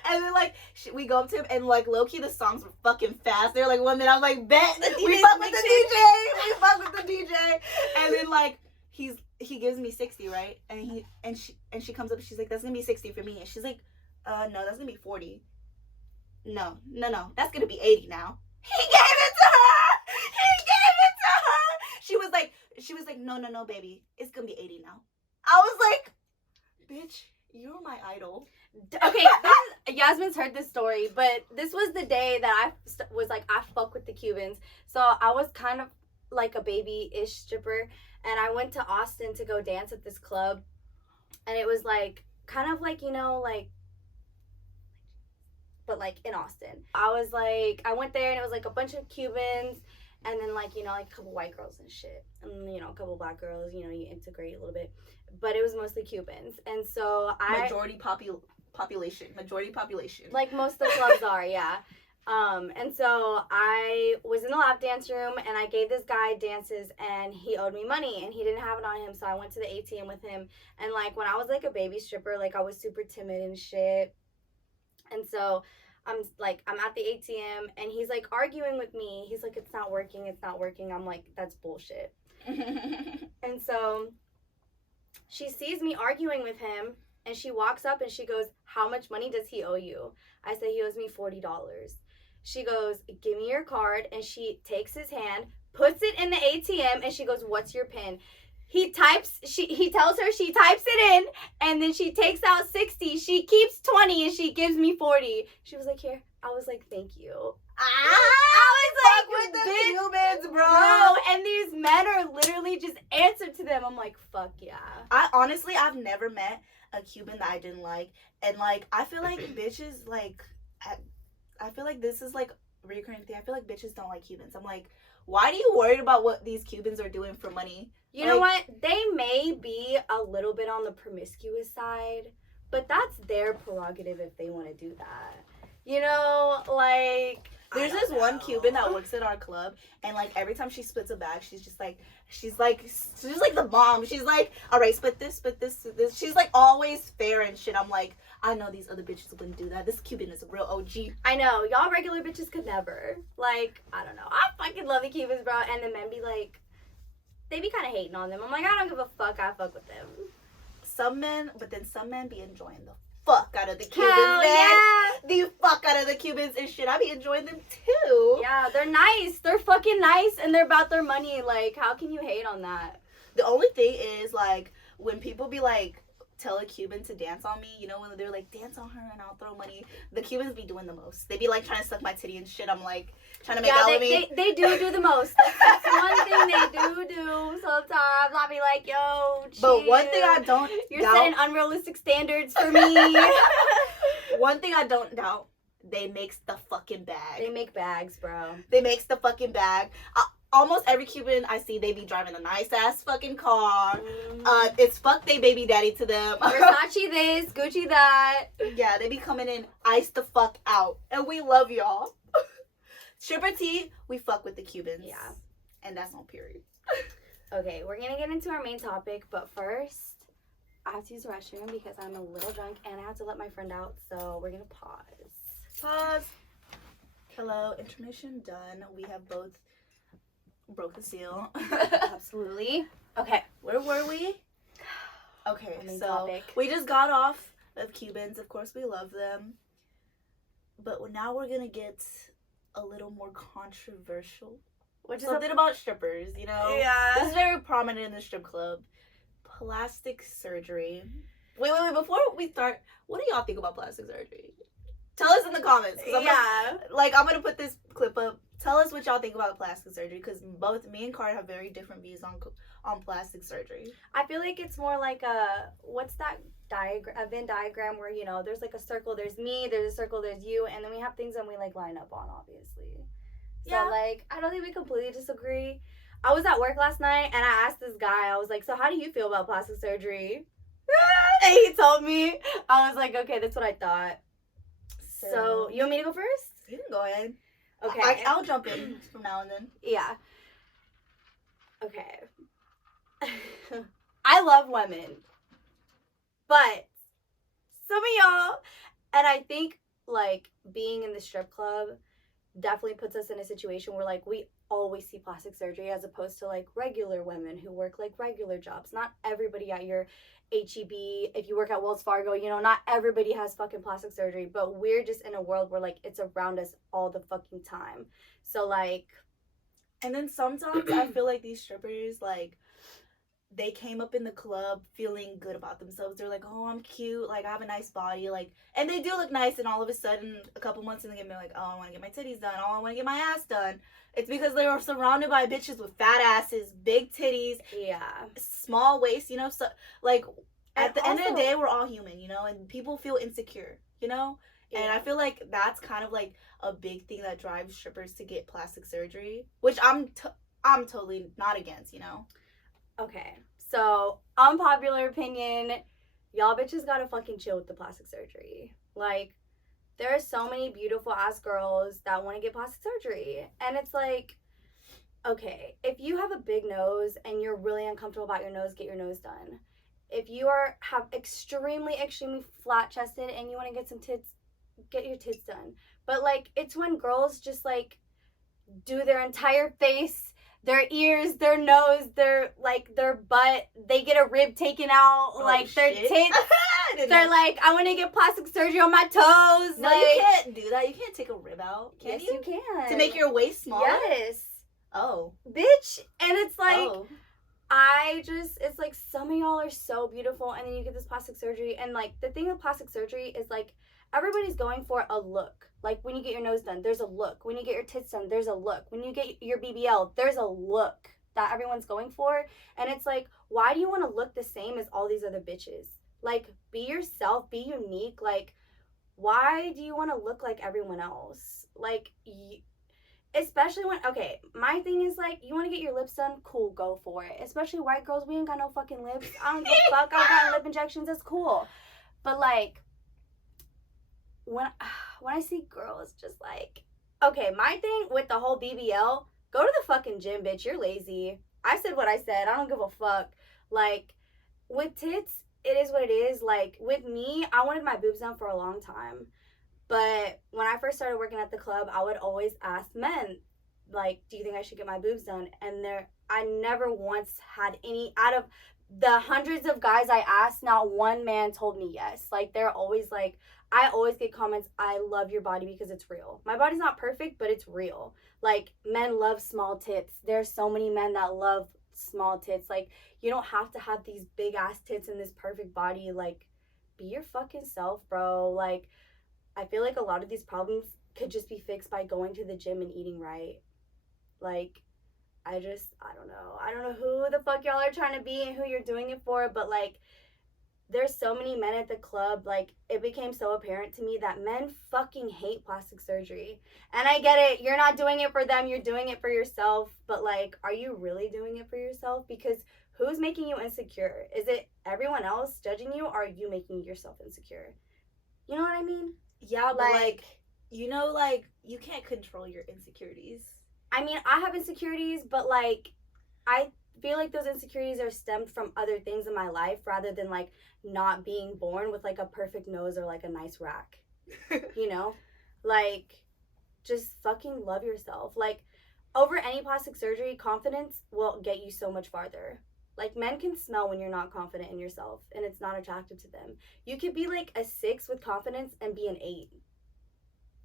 And then like we go up to him and like low key the songs were fucking fast. They're like 1 minute. I'm like, bet we fuck with the DJ. And then like he gives me 60, right? And she comes up and she's like, that's gonna be 60 for me. And she's like, no, that's gonna be 40. No, that's gonna be 80 now. He gave it to her. She was like, no, baby, it's gonna be 80 now. I was like, bitch, you're my idol. Okay, Yazmine's heard this story, but this was the day that I was like, I fuck with the Cubans. So I was kind of like a baby-ish stripper, and I went to Austin to go dance at this club, and it was like kind of like, you know, like, but like in Austin. I went there and it was like a bunch of Cubans and then like, you know, like a couple white girls and shit. And, you know, a couple black girls, you know, you integrate a little bit. But it was mostly Cubans. And so Majority population. Like most of the clubs are, yeah. And so I was in the lap dance room and I gave this guy dances and he owed me money and he didn't have it on him. So I went to the ATM with him. And like when I was like a baby stripper, like I was super timid and shit. And so I'm at the ATM and he's like arguing with me. He's like, it's not working. It's not working. I'm like, that's bullshit. And so she sees me arguing with him and she walks up and she goes, how much money does he owe you? I said, he owes me $40. She goes, give me your card. And she takes his hand, puts it in the ATM, and she goes, what's your PIN? He tells her, she types it in, and then she takes out 60. She keeps 20, and she gives me 40. She was like, here. I was like, thank you. I was like, with the Cubans, bro. And these men are literally just answered to them. I'm like, fuck yeah. I've never met a Cuban that I didn't like. And, like, I feel like bitches, like, I feel like this is, like, a recurring thing. I feel like bitches don't like Cubans. I'm like, why are you worried about what these Cubans are doing for money? You know what? They may be a little bit on the promiscuous side, but that's their prerogative if they want to do that. You know, like... There's this one Cuban that works at our club, and, like, every time she splits a bag, she's like the mom. She's like, all right, split this. She's, like, always fair and shit. I'm like, I know these other bitches wouldn't do that. This Cuban is a real OG. I know. Y'all regular bitches could never. Like, I don't know. I fucking love the Cubans, bro. And the men be like, they be kind of hating on them. I'm like, I don't give a fuck. I fuck with them. Some men be enjoying the fuck out of the Cubans, man. Yeah. The fuck out of the Cubans and shit. I be enjoying them too. Yeah, they're nice. They're fucking nice and they're about their money. Like, how can you hate on that? The only thing is, like, when people be like, tell a Cuban to dance on me, you know, when they're like, dance on her and I'll throw money, the Cubans be doing the most. They be like trying to suck my titty and shit. I'm like trying to make out with me. They do the most. That's one thing they do sometimes. I'll be like, yo, chill. But one thing I don't You're setting unrealistic standards for me. One thing I don't doubt, they makes the fucking bag. They make bags, bro. They makes the fucking bag. Almost every Cuban I see, they be driving a nice ass fucking car. It's fuck they baby daddy to them. Versace this, Gucci that. Yeah, they be coming in iced the fuck out, and we love y'all. Stripper T, we fuck with the Cubans. Yeah, and that's on period. Okay, we're gonna get into our main topic, but first, I have to use the restroom because I'm a little drunk and I have to let my friend out. So we're gonna pause. Hello, intermission done. We have both broke the seal. Absolutely. Okay. Where were we? Okay, so topic. We just got off of Cubans. Of course, we love them. But now we're going to get a little more controversial. Which is something about strippers, you know? Yeah. This is very prominent in the strip club. Plastic surgery. Wait. Before we start, what do y'all think about plastic surgery? Tell us in the comments. I'm going to put this clip up. Tell us what y'all think about plastic surgery, because both me and Cara have very different views on plastic surgery. I feel like it's more like what's that diagram, a Venn diagram where, you know, there's like a circle, there's me, there's a circle, there's you, and then we have things that we like line up on, obviously. Yeah. So like, I don't think we completely disagree. I was at work last night and I asked this guy, I was like, so how do you feel about plastic surgery? And he told me. I was like, okay, that's what I thought. So you want me to go first? You can go ahead. Okay. I'll jump in from now and then. Yeah. Okay. I love women. But some of y'all, and I think, like, being in the strip club definitely puts us in a situation where, like, we always see plastic surgery as opposed to, like, regular women who work, like, regular jobs. Not everybody at your HEB, if you work at Wells Fargo, you know, not everybody has fucking plastic surgery, but we're just in a world where, like, it's around us all the fucking time. So, like... And then sometimes I feel like these strippers, like, they came up in the club feeling good about themselves. They're like, oh, I'm cute, like, I have a nice body, like, and they do look nice, and all of a sudden, a couple months in the game, they're like, oh, I want to get my titties done, oh, I want to get my ass done. It's because they were surrounded by bitches with fat asses, big titties, small waist, you know, so, like, at the end of the day, we're all human, you know, and people feel insecure, you know, and I feel like that's kind of, like, a big thing that drives strippers to get plastic surgery, which I'm totally not against, you know. Okay, so, unpopular opinion, y'all bitches gotta fucking chill with the plastic surgery. Like, there are so many beautiful ass girls that want to get plastic surgery. And it's like, okay, if you have a big nose and you're really uncomfortable about your nose, get your nose done. If you have extremely flat chested and you want to get some tits, get your tits done. But like, it's when girls just like do their entire face, their ears, their nose, their butt, they get a rib taken out, their tits. They're like, I want to get plastic surgery on my toes. No, you can't do that. You can't take a rib out. Yes, you can. To make your waist smaller? Yes. Oh. Bitch. And it's like, it's like, some of y'all are so beautiful, and then you get this plastic surgery, and like, the thing with plastic surgery is like, everybody's going for a look. Like, when you get your nose done, there's a look. When you get your tits done, there's a look. When you get your BBL, there's a look that everyone's going for. And it's like, why do you want to look the same as all these other bitches? Like, be yourself, be unique. Like, why do you want to look like everyone else? Like, especially when, okay, my thing is like, you want to get your lips done? Cool, go for it. Especially white girls, we ain't got no fucking lips. I don't give a fuck. I got lip injections, that's cool. But like, when I see girls just like, okay, my thing with the whole BBL, go to the fucking gym, bitch. You're lazy. I said what I said. I don't give a fuck. Like, with tits, it is what it is. Like, with me, I wanted my boobs done for a long time. But when I first started working at the club, I would always ask men, like, do you think I should get my boobs done? And I never once had any, out of the hundreds of guys I asked, not one man told me yes. Like, they're always like, I always get comments, I love your body because it's real. My body's not perfect, but it's real. Like, men love small tits. There's so many men that love small tits. Like, you don't have to have these big ass tits and this perfect body. Like, be your fucking self, bro. Like, I feel like a lot of these problems could just be fixed by going to the gym and eating right. Like, I don't know. I don't know who the fuck y'all are trying to be and who you're doing it for, but like, there's so many men at the club, like, it became so apparent to me that men fucking hate plastic surgery. And I get it, you're not doing it for them, you're doing it for yourself, but like, are you really doing it for yourself? Because who's making you insecure? Is it everyone else judging you, or are you making yourself insecure? You know what I mean? Yeah, but like, you know, like, you can't control your insecurities. I mean, I have insecurities, but like, I feel like those insecurities are stemmed from other things in my life rather than like not being born with like a perfect nose or like a nice rack. You know? Like, just fucking love yourself. Like, over any plastic surgery, confidence will get you so much farther. Like, men can smell when you're not confident in yourself and it's not attractive to them. You could be like a 6 with confidence and be an 8.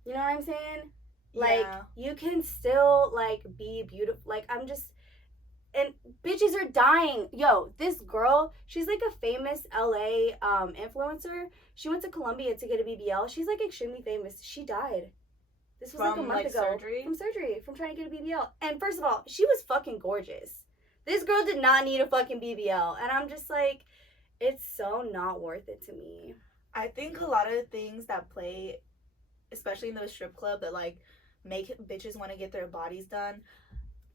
You know what I'm saying? Like, yeah. You can still like be beautiful. Like, and bitches are dying. Yo, this girl, she's like a famous LA influencer. She went to Colombia to get a BBL. She's like extremely famous. She died. This was like a month ago. Surgery? From surgery. From trying to get a BBL. And first of all, she was fucking gorgeous. This girl did not need a fucking BBL. And I'm just like, it's so not worth it to me. I think a lot of the things that play, especially in the strip club, that like make bitches want to get their bodies done.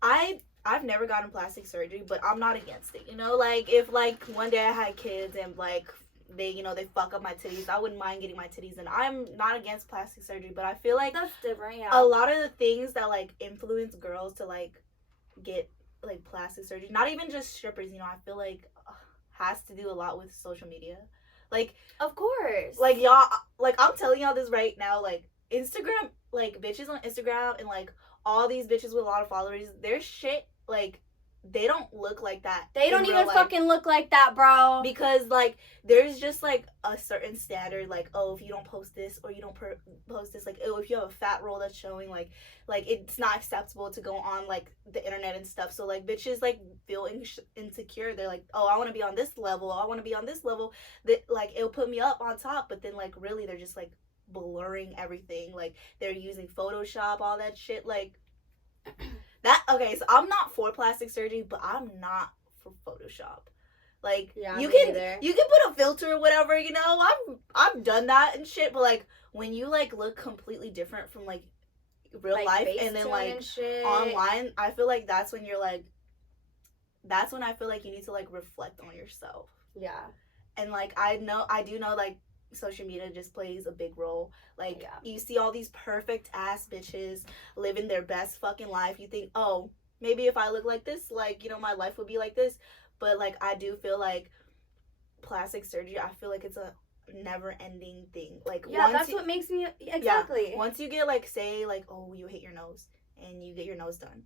I've never gotten plastic surgery, but I'm not against it. You know, like, if like one day I had kids and like they, you know, they fuck up my titties, I wouldn't mind getting my titties done. I'm not against plastic surgery, but I feel like that's different. Yeah. A lot of the things that like influence girls to like get like plastic surgery, not even just strippers, you know, I feel like has to do a lot with social media. Like, of course. Like, y'all, like, I'm telling y'all this right now, like, Instagram, like, bitches on Instagram and like all these bitches with a lot of followers, their shit, like, they don't look like that. They don't even fucking look like that, bro. Because, like, there's just, like, a certain standard, like, oh, if you don't post this or you don't post this, like, oh, if you have a fat roll that's showing, like, it's not acceptable to go on, like, the internet and stuff. So, like, bitches, like, feel insecure. They're like, oh, I want to be on this level. I want to be on this level. That, like, it'll put me up on top. But then, like, really, they're just, like, blurring everything. Like, they're using Photoshop, all that shit, like... Okay, so I'm not for plastic surgery, but I'm not for Photoshop. Like, yeah, you can put a filter or whatever, you know. I've done that and shit, but like when you like look completely different from like real life and then like online, I feel like that's when I feel like you need to like reflect on yourself. Yeah. And like I do know like social media just plays a big role. Like, you see all these perfect ass bitches living their best fucking life. You think, oh, maybe if I look like this, like, you know, my life would be like this. But, like, I do feel like plastic surgery, I feel like it's a never ending thing. Like, that's what makes me, exactly. Yeah, once you get, like, say, like, oh, you hate your nose and you get your nose done,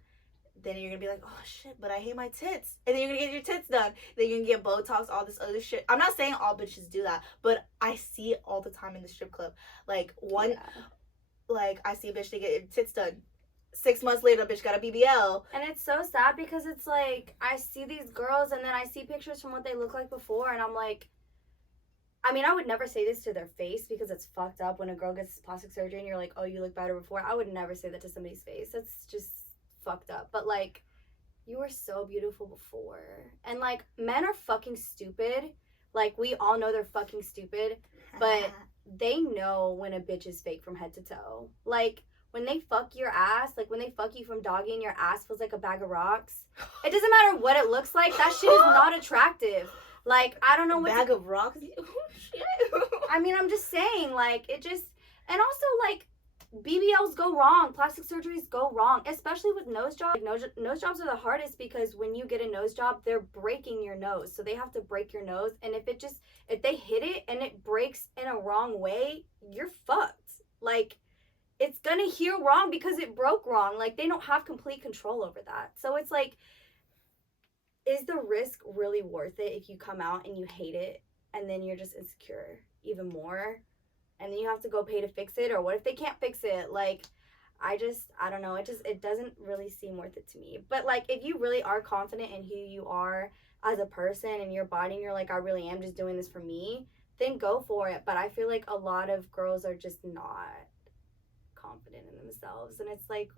then you're gonna be like, oh shit, but I hate my tits. And then you're gonna get your tits done. Then you're gonna get Botox, all this other shit. I'm not saying all bitches do that, but I see it all the time in the strip club. Like, like, I see a bitch, they get her tits done. 6 months later, bitch got a BBL. And it's so sad because it's like, I see these girls and then I see pictures from what they look like before, and I'm like, I mean, I would never say this to their face because it's fucked up when a girl gets plastic surgery and you're like, oh, you look better before. I would never say that to somebody's face. That's just fucked up. But, like, you were so beautiful before. And, like, men are fucking stupid. Like, we all know they're fucking stupid. But they know when a bitch is fake from head to toe. Like, when they fuck your ass, like, when they fuck you from doggy and your ass feels like a bag of rocks, it doesn't matter what it looks like. That shit is not attractive. Like, I don't know what bag of rocks. Oh, shit. I mean, I'm just saying, like, it just, and also, like, BBLs go wrong, plastic surgeries go wrong, especially with nose jobs. Like, nose jobs are the hardest because when you get a nose job, they're breaking your nose, so they have to break your nose, and if they hit it and it breaks in a wrong way, you're fucked. Like, it's gonna heal wrong because it broke wrong. Like, they don't have complete control over that. So it's like, is the risk really worth it if you come out and you hate it and then you're just insecure even more and then you have to go pay to fix it? Or what if they can't fix it? Like, I don't know, it doesn't really seem worth it to me. But, like, if you really are confident in who you are as a person and your body and you're like, I really am just doing this for me, then go for it. But I feel like a lot of girls are just not confident in themselves, and it's like,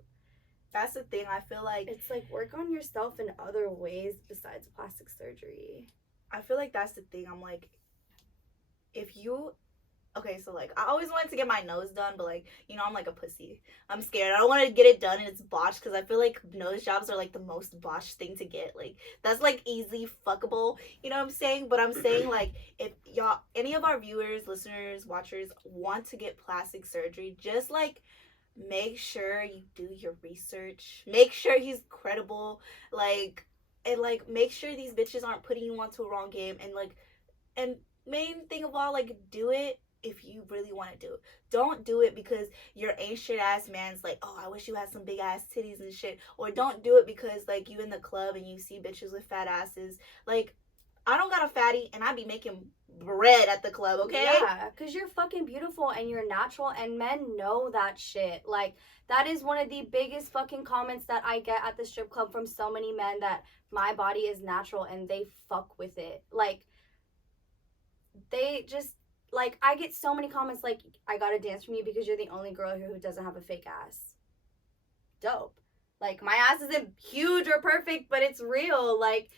that's the thing. I feel like it's like, work on yourself in other ways besides plastic surgery. I feel like that's the thing. I'm like, if you, okay, so, like, I always wanted to get my nose done, but, like, you know, I'm like a pussy. I'm scared. I don't want to get it done and it's botched because I feel like nose jobs are, like, the most botched thing to get. Like, that's, like, easily fuckable. You know what I'm saying? But I'm saying, like, if y'all, any of our viewers, listeners, watchers want to get plastic surgery, just, like, make sure you do your research. Make sure he's credible. Like, and, like, make sure these bitches aren't putting you onto a wrong game. And, like, and main thing of all, like, do it if you really want to do it. Don't do it because your ain't shit ass man's like, oh, I wish you had some big ass titties and shit. Or don't do it because, like, you in the club and you see bitches with fat asses. Like, I don't got a fatty and I be making bread at the club, okay? Yeah, because you're fucking beautiful and you're natural, and men know that shit. Like, that is one of the biggest fucking comments that I get at the strip club from so many men, that my body is natural and they fuck with it. Like, they just, like, I get so many comments like, I gotta dance from you because you're the only girl here who doesn't have a fake ass. Dope. Like, my ass isn't huge or perfect, but it's real. Like,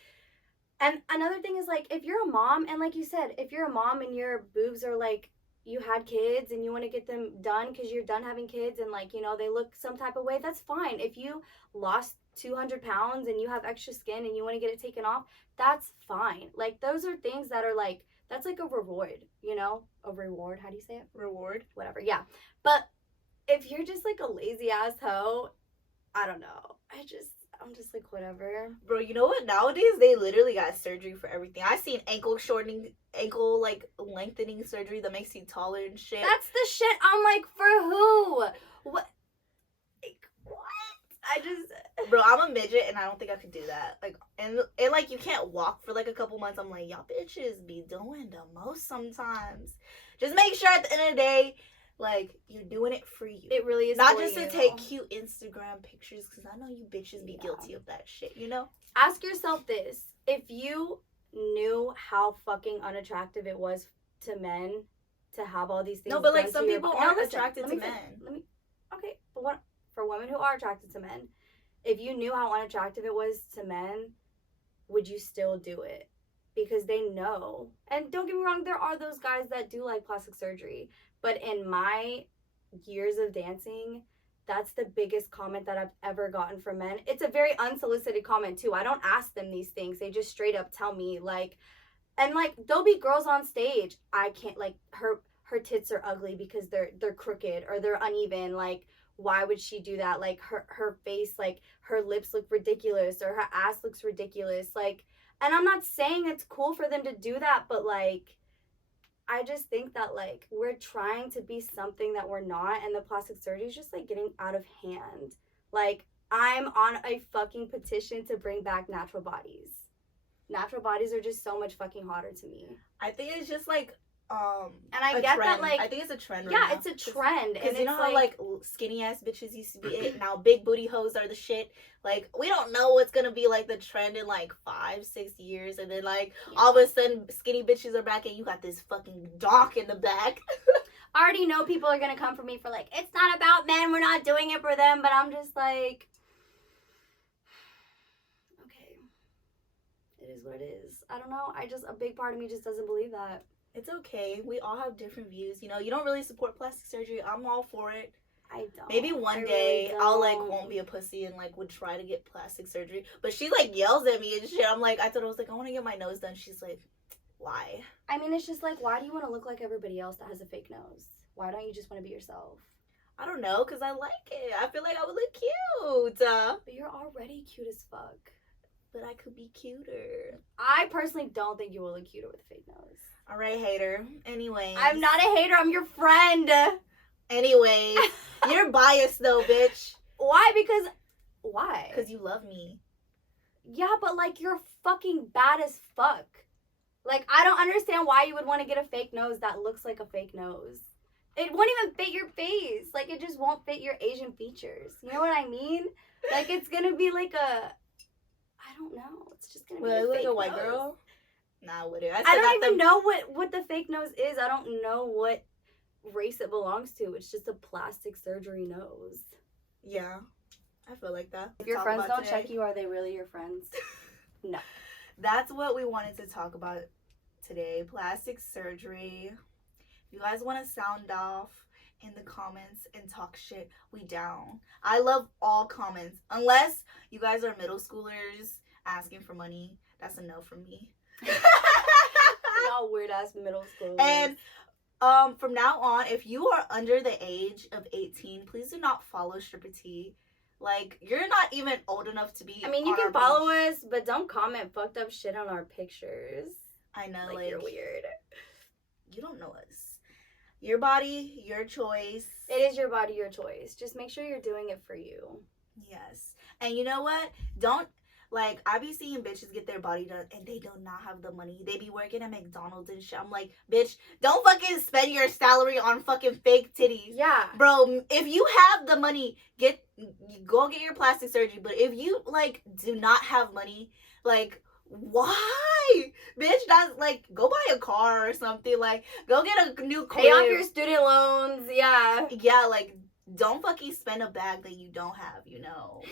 and another thing is, like, if you're a mom, and like you said, if you're a mom and your boobs are, like, you had kids and you want to get them done because you're done having kids and, like, you know, they look some type of way, that's fine. If you lost 200 pounds and you have extra skin and you want to get it taken off, that's fine. Like, those are things that are, like, that's like a reward, you know? A reward, how do you say it? Reward? Whatever, yeah. But if you're just, like, a lazy ass hoe, I don't know. I'm just like, whatever. Bro, you know what? Nowadays, they literally got surgery for everything. I seen ankle like, lengthening surgery that makes you taller and shit. That's the shit. I'm like, for who? What? Like, what? Bro, I'm a midget, and I don't think I could do that. Like, and like, you can't walk for, like, a couple months. I'm like, y'all bitches be doing the most sometimes. Just make sure at the end of the day, like, you're doing it for you. It really is not for just you. To take cute Instagram pictures, because I know you bitches be guilty of that shit, you know? Ask yourself this. If you knew how fucking unattractive it was to men to have all these things. No, but, like, some people aren't attracted to men. Okay, but what, for women who are attracted to men, if you knew how unattractive it was to men, would you still do it? Because they know. And don't get me wrong, there are those guys that do like plastic surgery. But in my years of dancing, that's the biggest comment that I've ever gotten from men. It's a very unsolicited comment, too. I don't ask them these things. They just straight up tell me, like, and, like, there'll be girls on stage. I can't, like, her her tits are ugly because they're crooked or they're uneven. Like, why would she do that? Like, her face, like, her lips look ridiculous or her ass looks ridiculous. Like, and I'm not saying it's cool for them to do that, but, like, I just think that, like, we're trying to be something that we're not, and the plastic surgery is just, like, getting out of hand. Like, I'm on a fucking petition to bring back natural bodies. Natural bodies are just so much fucking hotter to me. I think it's just, like, and I get trend. that, like, I think it's a trend right yeah, now. it's a trend. Because you know how, like, skinny ass bitches used to be it, now big booty hoes are the shit. Like, we don't know what's gonna be, like, the trend in, like, 5-6 years, and then, like, all of a sudden, skinny bitches are back, and you got this fucking dock in the back. I already know people are gonna come for me for, like, it's not about men, we're not doing it for them, but I'm just like, okay, it is what it is. I don't know, a big part of me just doesn't believe that. It's okay. We all have different views. You know, you don't really support plastic surgery. I'm all for it. I don't. Maybe one day really I'll, like, won't be a pussy and, like, would try to get plastic surgery. But she, like, yells at me and shit. I'm like, I thought I was like, I want to get my nose done. She's like, why? I mean, it's just like, why do you want to look like everybody else that has a fake nose? Why don't you just want to be yourself? I don't know, because I like it. I feel like I would look cute. But you're already cute as fuck. But I could be cuter. I personally don't think you will look cuter with a fake nose. All right, hater. Anyways. I'm not a hater. I'm your friend. Anyways. You're biased, though, bitch. Why? Why? Because you love me. Yeah, but, like, you're fucking bad as fuck. Like, I don't understand why you would want to get a fake nose that looks like a fake nose. It won't even fit your face. Like, it just won't fit your Asian features. You know what I mean? Like, it's gonna be like I don't know. It's just gonna be a fake like a white nose. girl? Nah, would it? I don't even know what the fake nose is. I don't know what race it belongs to. It's just a plastic surgery nose. Yeah, I feel like that. If your friends don't check you, are they really your friends? No. That's what we wanted to talk about today. Plastic surgery. If you guys want to sound off in the comments and talk shit, we down. I love all comments. Unless you guys are middle schoolers asking for money. That's a no from me. Y'all weird ass middle schoolers. And from now on, if you are under the age of 18, please do not follow Stripper T. Like, you're not even old enough to be. I mean, you can follow us, but don't comment fucked up shit on our pictures. I know, like you're weird. You don't know us. Your body, your choice. It is your body, your choice. Just make sure you're doing it for you. Yes. And you know what? Don't, like, I be seeing bitches get their body done and they do not have the money. They be working at McDonald's and shit. I'm like, bitch, don't fucking spend your salary on fucking fake titties. Yeah. Bro, if you have the money, go get your plastic surgery. But if you, like, do not have money, like, why? Bitch, that's, like, go buy a car or something. Like, go get a new car. Pay off your student loans. Yeah. Yeah, like, don't fucking spend a bag that you don't have, you know.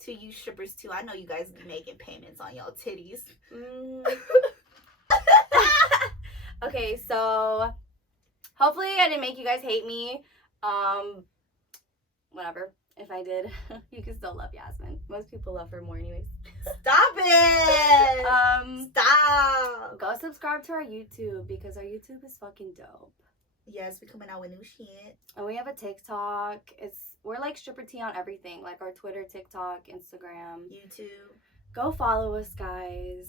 To you strippers, too. I know you guys be making payments on y'all titties. Okay, so hopefully I didn't make you guys hate me. Whatever. If I did, you can still love Yazmine. Most people love her more anyways. Stop it! Stop! Go subscribe to our YouTube because our YouTube is fucking dope. Yes, we're coming out with new shit. And we have a TikTok. We're like Stripper T on everything. Like our Twitter, TikTok, Instagram. YouTube. Go follow us, guys.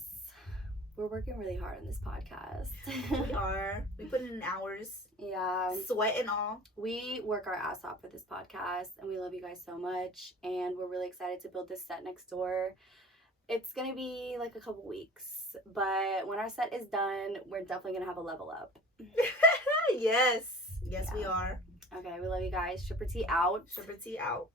We're working really hard on this podcast. We are. We put in hours. Yeah. Sweat and all. We work our ass off for this podcast, and we love you guys so much. And we're really excited to build this set next door. It's going to be like a couple weeks. But when our set is done, we're definitely going to have a level up. Yes. Yes, yeah. We are. Okay, we love you guys. Stripper T out. Stripper T out.